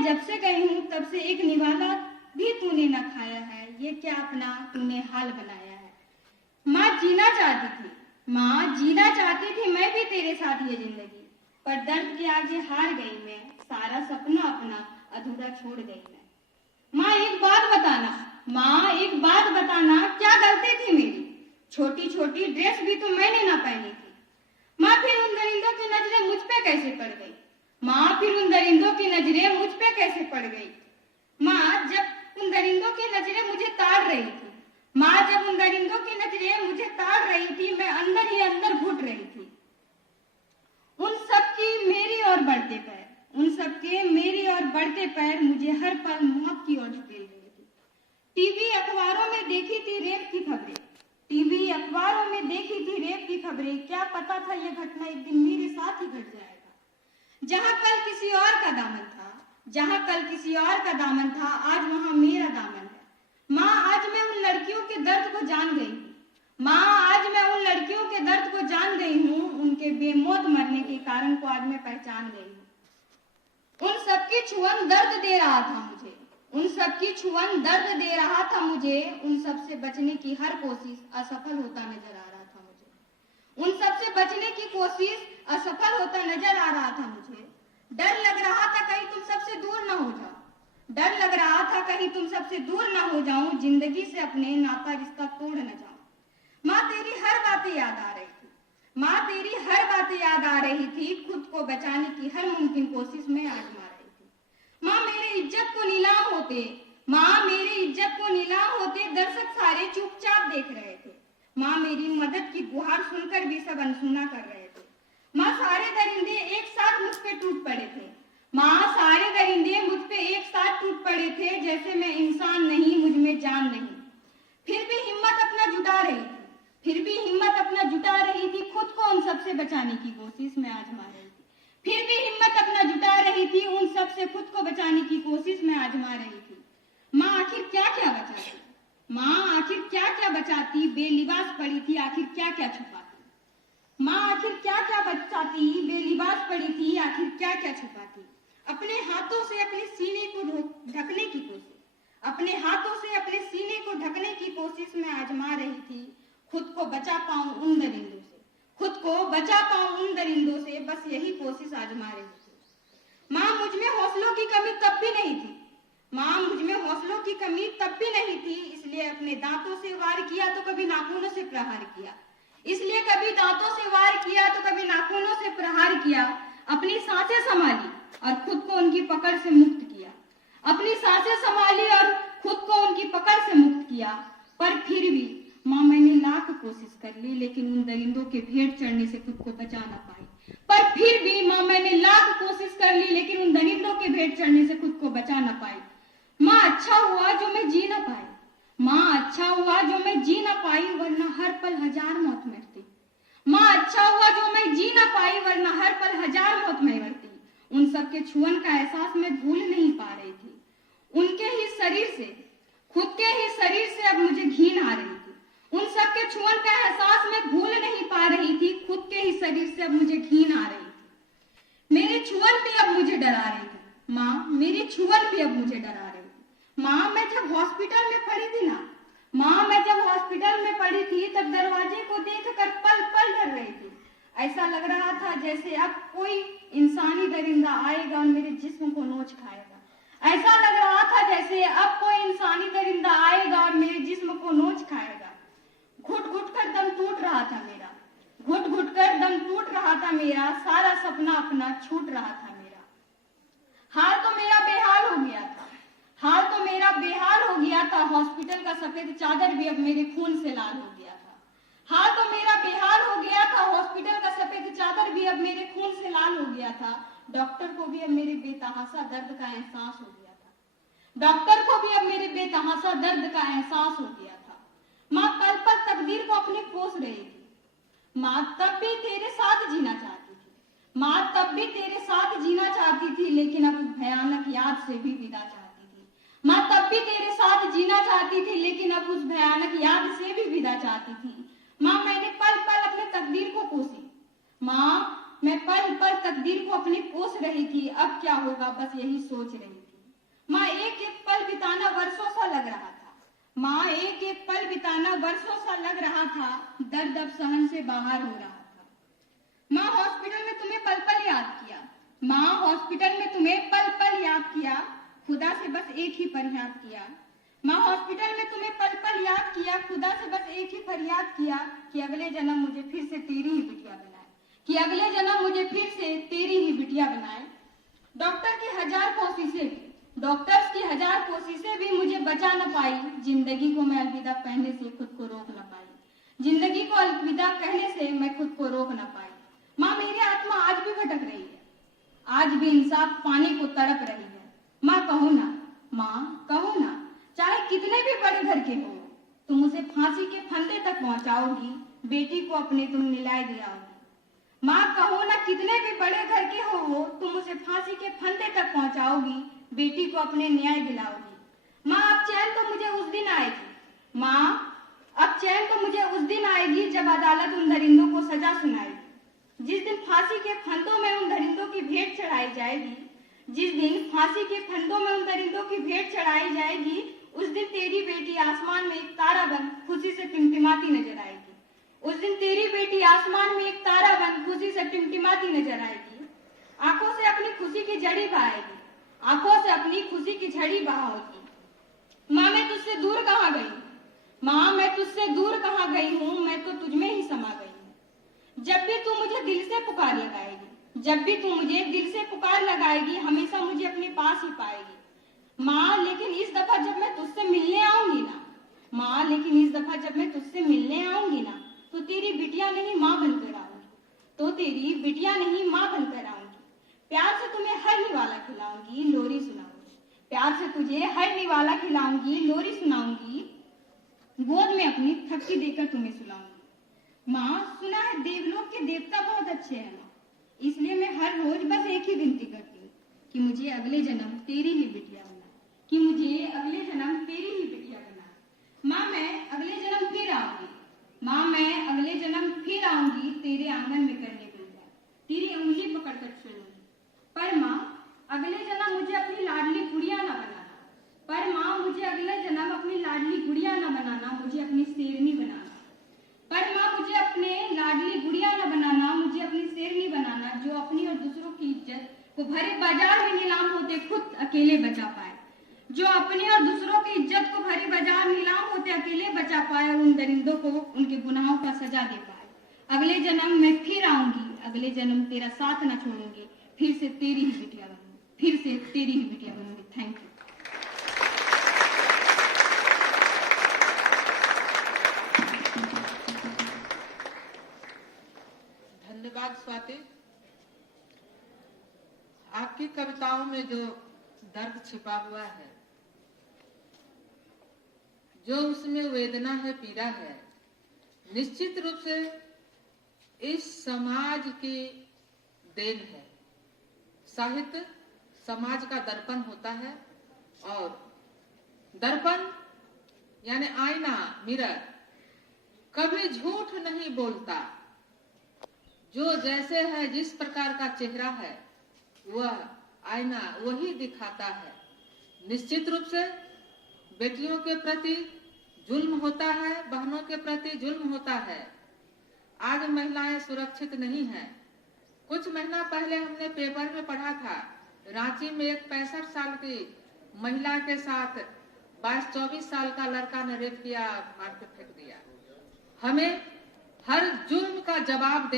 मैं जब से गई हूँ तब से एक निवाला भी तूने न खाया है, ये क्या अपना तूने हाल बनाया है। माँ जीना चाहती थी, माँ जीना चाहती थी मैं भी तेरे साथ ये जिंदगी, पर दर्द के आगे हार गई मैं, सारा सपना अपना अधूरा छोड़ गई मैं। माँ एक बात बताना, माँ एक बात बताना, क्या गलती थी मेरी, छोटी छोटी ड्रेस भी तो मैंने ना पहनी थी। माँ फिर उन दरिंदों की नजरें मुझ पे कैसे पड़ गई, माँ फिर उन दरिंदों की नजरें मुझ पे कैसे पड़ गई। माँ जब उन दरिंदों की नजरें मुझे ताड़ रही थी, माँ जब उन दरिंदों की नजरें मुझे ताड़ रही थी, मैं अंदर ही अंदर घुट रही थी। उन सब की मेरी और बढ़ते पैर, उन सबके मेरी और बढ़ते पैर मुझे हर पल मौत की ओर ढकेल रही थी। टीवी अखबारों में देखी थी रेप की खबरें, टीवी अखबारों में देखी थी रेप की खबरें, क्या पता था यह घटना एक दिन मेरे साथ ही घट जाएगा। जहां कल किसी और का दामन था, जहां कल किसी और का दामन था, आज वहां मेरा दामन है। माँ आज मैं उन लड़कियों के दर्द को जान गई हूँ, माँ आज मैं उन लड़कियों के दर्द को जान गई हूँ, उनके बेमौत मरने के कारण को आज मैं पहचान गई हूँ। उन सबकी छुअन दर्द दे रहा था मुझे, उन सबकी छुअन दर्द दे रहा था मुझे, उन सब से बचने की हर कोशिश असफल होता नजर आ रहा था मुझे, उन सब से बचने की कोशिश असफल होता नजर आ रहा था मुझे। डर लग रहा था कहीं तुम सबसे दूर न हो जाओ, डर लग रहा था कहीं तुम सबसे दूर न हो जाऊं, जिंदगी से अपने नाता रिश्ता तोड़ न जाऊं। माँ तेरी हर बातें याद आ रही थी, माँ तेरी हर बातें याद आ रही थी, खुद को बचाने की हर मुमकिन कोशिश में आजमा रही थी। माँ मेरे इज्जत को नीलाम होते, माँ मेरे इज्जत को नीलाम होते दर्शक सारे चुपचाप देख रहे थे। माँ मेरी मदद की गुहार सुनकर भी सब अनसुना कर रहे थे। माँ सारे दरिंदे एक साथ मुझ पे टूट पड़े थे, माँ सारे दरिंदे मुझ पे एक साथ टूट पड़े थे, जैसे मैं इंसान नहीं, मुझ में जान नहीं। फिर भी हिम्मत अपना जुटा रही थी, फिर भी हिम्मत अपना जुटा रही थी, खुद को उन सबसे बचाने की कोशिश में आजमा रही थी। फिर भी हिम्मत अपना जुटा रही थी, उन सबसे खुद को बचाने की कोशिश में आजमा रही थी। माँ आखिर क्या क्या बचाती, माँ आखिर क्या क्या बचाती, बेलिबास पड़ी थी आखिर क्या क्या छुपाती। माँ आखिर क्या क्या बचाती, बेलिबास पड़ी थी आखिर क्या क्या छुपाती। अपने हाथों से अपने सीने को ढकने की कोशिश, अपने हाथों से अपने सीने को ढकने की कोशिश में आजमा रही थी, खुद को बचा पाऊं उन दरिंदों से, खुद को बचा पाऊं उन दरिंदों से, बस यही कोशिश आजमा रही थी। माँ मुझ में हौसलों की कमी तब भी नहीं थी, माँ मुझ में हौसलों की कमी तब भी नहीं थी, इसलिए अपने दांतों से वार किया तो कभी नाखूनों से प्रहार किया, इसलिए कभी दांतों से वार किया तो कभी नाखूनों से प्रहार किया। अपनी सांसें संभाली और खुद को उनकी पकड़ से मुक्त किया, अपनी सांसें संभाली और खुद को उनकी पकड़ से मुक्त किया। पर फिर भी माँ मैंने लाख कोशिश कर ली, लेकिन उन दरिंदों के भेंट चढ़ने से खुद को बचा ना पाई। पर फिर भी माँ मैंने लाख कोशिश कर ली, लेकिन उन दरिंदों के भेंट चढ़ने से खुद को बचा ना पाई। माँ अच्छा हुआ जो मैं जी ना पाई, माँ अच्छा हुआ जो मैं जी ना पाई, वरना हर पल हजार मौत मरती। माँ अच्छा हुआ जो मैं जी ना पाई, वरना हर पल हजार मौत में मरती। उन सबके छुअन का एहसास मैं भूल नहीं पा रही थी, उनके ही शरीर से, खुद के ही शरीर से अब मुझे घिन आ रही थी। उन सबके छुअन का एहसास मैं भूल नहीं पा रही थी, खुद के ही शरीर से अब मुझे घिन आ रही थी। मेरे छुअन भी अब मुझे डरा रही थी, माँ मेरी छुअन भी अब मुझे डरा रही थी। माँ मैं जब हॉस्पिटल में पड़ी थी ना, माँ मैं जब हॉस्पिटल में पड़ी थी तब दरवाजे को देखकर पल पल डर रही थी। ऐसा लग रहा था जैसे अब कोई इंसानी दरिंदा आएगा और मेरे जिस्म को नोच खाएगा। ऐसा लग रहा था जैसे अब कोई इंसानी दरिंदा आएगा और मेरे जिस्म को नोच खाएगा। घुट घुट कर दम टूट रहा था मेरा, घुट घुट कर दम टूट रहा था मेरा, सारा सपना अपना छूट रहा था मेरा। हाल तो मेरा बेहाल हो गया था, हाल तो मेरा बेहाल हो गया था, हॉस्पिटल का सफेद चादर भी अब मेरे खून से लाल हो गया था। हाल तो मेरा बेहाल हो गया था, हॉस्पिटल का सफेद चादर भी अब मेरे खून से लाल हो गया था। डॉक्टर को भी अब मेरे बेतहाशा दर्द का एहसास हो गया था, डॉक्टर को भी अब मेरे बेतहाशा दर्द का एहसास हो गया था। माँ पल पल तकदीर को अपने कोस रही थी, माँ तब भी तेरे साथ जीना चाहती थी, माँ तब भी तेरे साथ जीना चाहती थी, लेकिन अब भयानक याद से भी विदा चाहती थी। माँ तब भी तेरे साथ जीना चाहती थी, लेकिन अब उस भयानक याद से भी विदा चाहती थी। माँ मैंने पल पल अपने तकदीर को कोसी, माँ मैं पल पल तकदीर को अपने कोस रही थी, अब क्या होगा बस यही सोच रही थी। माँ एक एक पल बिताना वर्षों सा लग रहा था। माँ एक एक पल बिताना वर्षों सा लग रहा था, दर्द अब सहन से बाहर हो रहा था। माँ हॉस्पिटल में तुम्हें पल पल याद किया। माँ हॉस्पिटल में तुम्हें पल पल याद किया, खुदा से बस एक ही फरियाद किया। माँ हॉस्पिटल में तुम्हें पल पल याद किया, खुदा से बस एक ही फरियाद किया कि अगले जन्म मुझे फिर से तेरी ही बिटिया बनाए, कि अगले जन्म मुझे फिर से तेरी ही बिटिया बनाए। डॉक्टर्स की हजार कोशिशें भी मुझे बचा न पाई, जिंदगी को मैं अलविदा कहने से खुद को रोक न पाई, जिंदगी को अलविदा कहने से मैं खुद को रोक न पाई। माँ मेरी आत्मा आज भी भटक रही है, आज भी इंसाफ पाने को तड़प रही है। माँ कहो ना, माँ कहो ना, चाहे कितने भी बड़े घर के हो, तुम उसे फांसी के फंदे तक पहुंचाओगी, बेटी को अपने तुम न्याय दिलाओगी। माँ कहो ना, कितने भी बड़े घर के हो, तुम उसे फांसी के फंदे तक पहुंचाओगी, बेटी को अपने न्याय दिलाओगी। माँ अब चैन तो मुझे उस दिन आएगी, माँ अब चैन तो मुझे उस दिन आएगी जब अदालत उन दरिंदों को सजा सुनाएगी। जिस दिन फांसी के फंदों में उन दरिंदों की भेंट चढ़ाई जाएगी, जिस दिन फांसी के फंदों में उन दरिंदों की भेंट चढ़ाई जाएगी, उस दिन तेरी बेटी आसमान में एक तारा बन खुशी से टिमटिमाती नजर आएगी। उस दिन तेरी बेटी आसमान में एक तारा बन खुशी से टिमटिमाती नजर आएगी। आंखों से अपनी खुशी की जड़ी बहाएगी, आंखों से अपनी खुशी की झड़ी बहाओगी। माँ मैं तुझसे दूर कहाँ गई, माँ मैं तुझसे दूर कहाँ गई हूँ, मैं तो तुझमें ही समा गई हूँ। जब भी तू मुझे दिल से पुकार लगाएगी, जब भी तू मुझे दिल से पुकार लगाएगी, हमेशा मुझे अपने पास ही पाएगी। माँ लेकिन इस दफा जब मैं तुझसे मिलने आऊंगी ना, माँ लेकिन इस दफा जब मैं तुझसे मिलने आऊंगी ना, तो तेरी बिटिया नहीं माँ बनकर आऊंगी, तो तेरी बिटिया नहीं माँ बनकर आऊंगी। प्यार से तुम्हें हर निवाला खिलाऊंगी, लोरी सुनाऊंगी, प्यार से तुझे हर निवाला खिलाऊंगी, लोरी सुनाऊंगी, गोद में अपनी थपकी देकर तुम्हें सुलाऊंगी। माँ सुना है देवलोक के देवता बहुत अच्छे हैं माँ, इसलिए मैं हर रोज बस एक ही विनती करती हूँ कि मुझे अगले जन्म तेरी ही बिटिया बना, कि मुझे अगले जन्म तेरी ही बिटिया बना। माँ मैं अगले जन्म फिर आऊंगी, माँ मैं अगले जन्म फिर आऊंगी, तेरे आंगन में करने दूंगा, तेरी उंगली पकड़कर चलूंगी। पर माँ अगले जन्म मुझे अपनी लाडली गुड़िया न बनाना, पर माँ मुझे अगले जन्म अपनी लाडली गुड़िया न बनाना, मुझे अपनी शेरनी बनाना। पर माँ मुझे अपने लाडली गुड़िया न बनाना, मुझे अपनी शेरनी बनाना, जो अपनी और दूसरों की इज्जत को भरे बाजार में नीलाम होते खुद अकेले बचा पाए, जो अपने और दूसरों की इज्जत को भरे बाजार नीलाम होते अकेले बचा पाए और उन दरिंदों को उनके गुनाहों का सजा दे पाए। अगले जन्म मैं फिर आऊंगी, अगले जन्म तेरा साथ न छोड़ूंगी, फिर से तेरी ही बिटिया बनूंगी, फिर से तेरी ही बिटिया बनूंगी। Thank you. धन्यवाद स्वाति। आपकी कविताओं में जो दर्द छिपा हुआ है, जो उसमें वेदना है, पीड़ा है, निश्चित रूप से इस समाज की देन है। साहित्य समाज का दर्पण होता है, और दर्पण यानी आईना, मिरर, कभी झूठ नहीं बोलता। जो जैसे है, जिस प्रकार का चेहरा है, वह आईना वही दिखाता है। निश्चित रूप से बेटियों के प्रति जुल्म होता है, बहनों के प्रति जुल्म होता है। आज महिलाएं सुरक्षित नहीं हैं। कुछ महीना पहले हमने पेपर में पढ़ा था, रांची में एक 65 साल की महिला के साथ 22-24 साल का लड़का ने रेप किया, मार के फेंक दिया। हमें हर जुल्म का जवाब